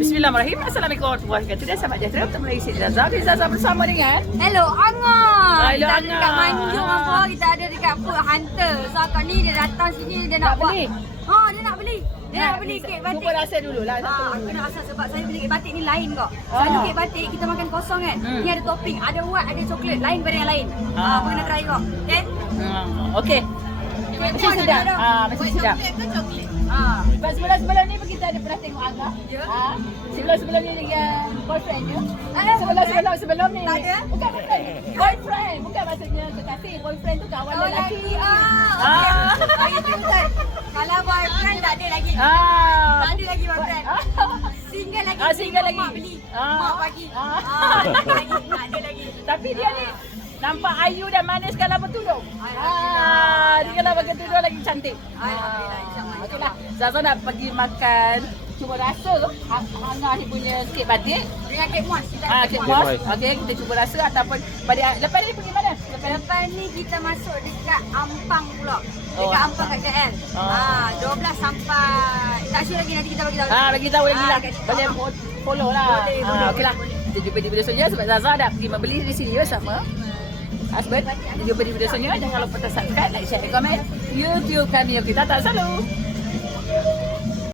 Bismillahirrahmanirrahim. Assalamualaikum warahmatullahi wabarakatuh. Sahabat Jahtera, bertemu lagi saya Zaza. Zaza bersama dengan Hello Anga. Hello, Kita ada Anga. dekat Manjung apa? Kita ada dekat Food Hunter. So kat ni dia datang sini dia nak buat. beli. Ha, dia nak beli. Dia nak beli kek batik. Cuba rasa dululah satu. Aku nak rasa sebab saya beli kek batik ni lain kok. Selalu kek batik kita makan kosong kan. Ni ada topping, ada white, ada coklat, lain daripada yang lain. Aku kena try kok. Okay? Okey. Mesti sedap. Mesti sedap. Sebab sebelum ni kita ada pernah tengok Angga. Ya. Sebelum ni dengan boyfriend dia. Sebelum ni. Tak ada? Bukan boyfriend. Bukan maksudnya kekasih. Boyfriend tu kawan Oh, lelaki. lelaki. Okey. Itu betul. Kalau boyfriend tak ada lagi. Tak ada lagi boyfriend. Single lagi. Single lagi. Mak beli. Mak bagi. Tak ada lagi. Tapi dia ni nampak ayu dan manis kalau bertudung. Alhamdulillah. Dia kalau pakai tudung lagi cantik. Alhamdulillah, insyaAllah. Okeylah. Zaza nak pergi makan. Cuba rasa Angga ni punya kek batik. Dengan kek muas. Kek mos. Okey, kita cuba rasa ataupun lepas ni pergi mana? Lepas ni kita masuk dekat Ampang pula. Oh, Dekat Ampang kat KL. 12 sampai tak sure lagi, nanti kita bagi tahu. Bagi tahu lagi lah. kat Boleh Ampang. follow lah. Boleh. Okeylah. Kita jumpa di video selanjutnya sebab Zaza dah pergi membeli di sini bersama husband. Kita jumpa di video selanjutnya. Jangan lupa subscribe, like, share, komen YouTube kami. Kita tak selalu.